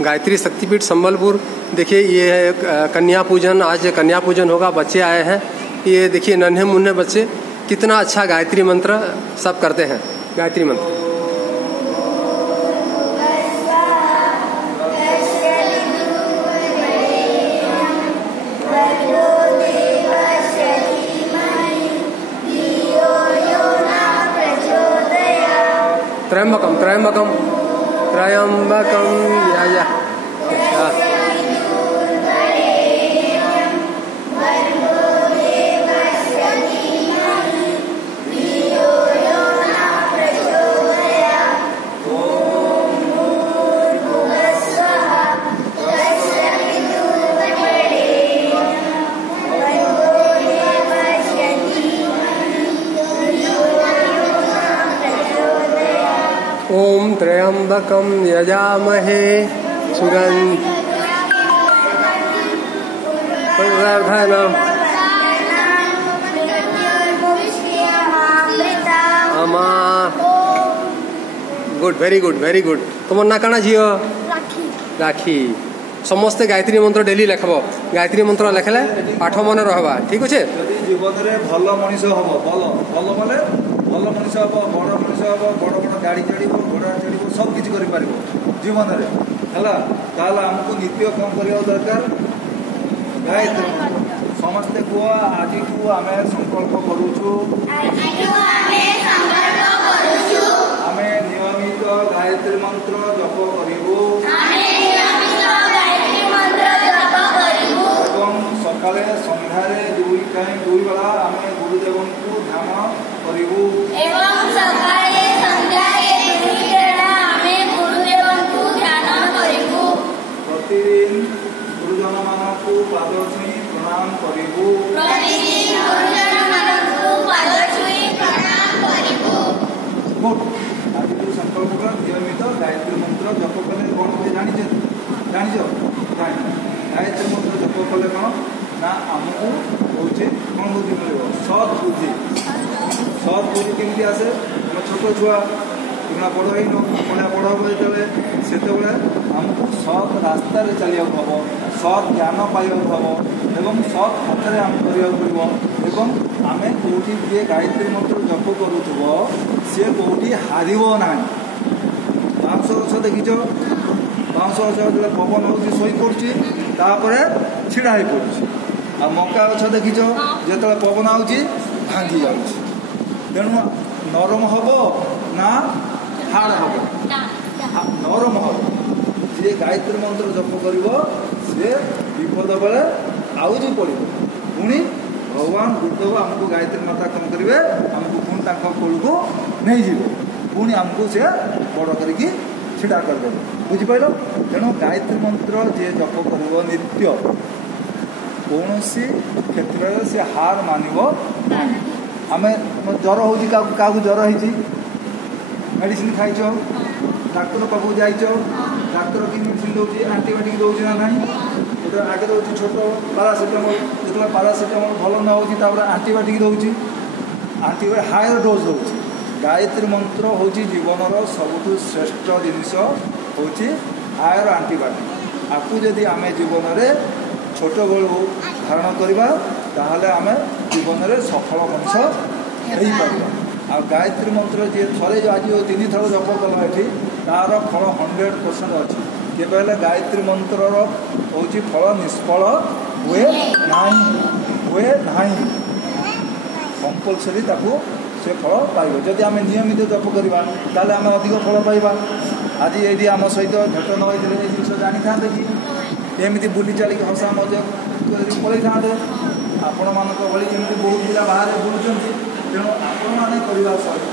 गायत्री शक्तिपीठ संबलपुर। देखिए ये है कन्या पूजन, आज कन्या पूजन होगा, बच्चे आए हैं। ये देखिए नन्हे मुन्ने बच्चे कितना अच्छा गायत्री मंत्र सब करते हैं। गायत्री मंत्र त्र्यंबकम त्र्यंबकम त्र्यंबकम या ओम त्र्यंबकम यजामहे सुगंधिवर्धनम अमा। Good, very good, very good. तुम ना काना झील राखी। समस्ते गायत्री मंत्र डेली लेखब। गायत्री मंत्र लेखले पाठ मन रहबा। ठीक अच्छे। जीवन में भल मनीष हम भल भल माने भल मनीष हम, बड़ मनीष हम, बड़ बड़ गाड़ी चढ़ घोड़ा चढ़ सब किसी कर जीवन में है। आमको नित्य कम करने दरकार गायत्री समस्ते कह आज को आम संकल्प करुचु आम नियमित गायत्री मंत्र जप करूँ सकाले संध्यार दुई बेला आम गुरुदेव को ध्यान करूँ। प्रतिदिन गुरुजन मानक पाद छुई प्रणाम करूँ। आज जो संकल्प कर नियमित गायत्री मंत्र जप कले कौन हुए जान गायत्री मंत्र जप कले कौन ना आमको हूँ कौन बुद्धि मिल सत बुद्धि। सत बुद्धि केमती आसे छोट छुआ तुमना बड़ हो बड़ा बड़ हम जो आमको सत रास्तार चलिया हम, सत ज्ञान पाइबा हम एवं सत हाथ आम करा पड़ो। आम कौटी किए गायत्री मंत्र जप करूब सी कौटी हार ना। बाउंश गछ देखीच बाउंश गछ जो पवन हो शई पड़पर छिड़ा हो पड़। आ मका गछ देखीच जो पवन आँगी भांगी जा। तेणु नरम हम ना हाड़ हम, नरम हम। जी गायत्री मंत्र जप कर सी विपद बेले आउजी पड़ो। पुणी भगवान गुरुदेव आमको गायत्री माता कौन करेंगे आमको पुणी कोल को नहीं जीवे पुणी आमको सी बड़ करके छिड़ा करदे। बुझिपार। तेणु गायत्री मंत्र जी जप कर नित्य कौन क्षेत्र में सी हार मानव आम ज्वर हो ज्वर हो मेडिसिन खाइच डाक्तर पाखु जाइच डाक्तर कि मेडिसिन दौर आंटीबायोटिक दौर ना ना आगे दौर छोट पारासीटामोल जो पारासीटामोल भल न हो आंटीबायोटिक दौर आंटीबायोटिक हायर डोज दौर। गायत्री मंत्र हूँ जीवन सबुठ श्रेष्ठ जिनस हूँ हायर आंटीबायोटिक। आपको जदि आम जीवन में छोट बेलू धारण करवा ताहले आम जीवन में सफल मनीष हो पार। आ गायत्री मंत्र जी थे आज 3 थर जप कला ये तार फल 100% अच्छी। केवल गायत्री मंत्र हूँ फल निष्फल हुए ना कंपलसरी से फल पाइब। जदि आम नियमित जप करवा ताले आम अधिक फल पाइबा। आज ये आम सहित भेट न होते जिन जानी था कि एमती बुली चलिक हसा मजा पलि था आपण मान भाई एमती बहुत पिला बाहर बुलूँ। तेणु आपण मैंने करने सहित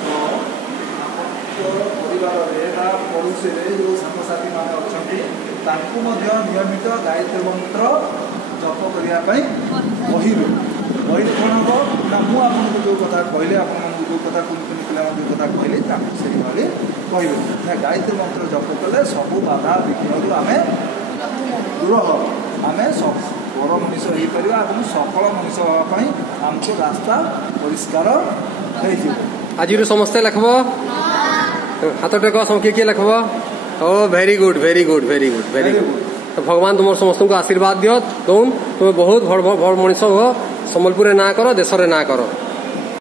परिवार पड़ोसी जो सांगसाथी मैंने अच्छा नियमित गायत्री मंत्र जप करने कहबे। कहले कौन हम ना मुझे जो कथा कहले आप जो कथा कुन पिला जो कथा कहले से भाई कहबे ना गायत्री मंत्र जप कले सबू बाधा विघ्न आम दूर हम आम बड़ मनीष हो पार सफल मनीष हाँपाई आमको रास्ता परिष्कार हो। आज समस्ते लिखब हाथ टेक किए किए लिखब ओ very good very good very good very good. तो भगवान तुम समस्त को आशीर्वाद दियो दौन तुम बहुत भड़ मनीष हो। संबलपुर ना करो देश ना करो।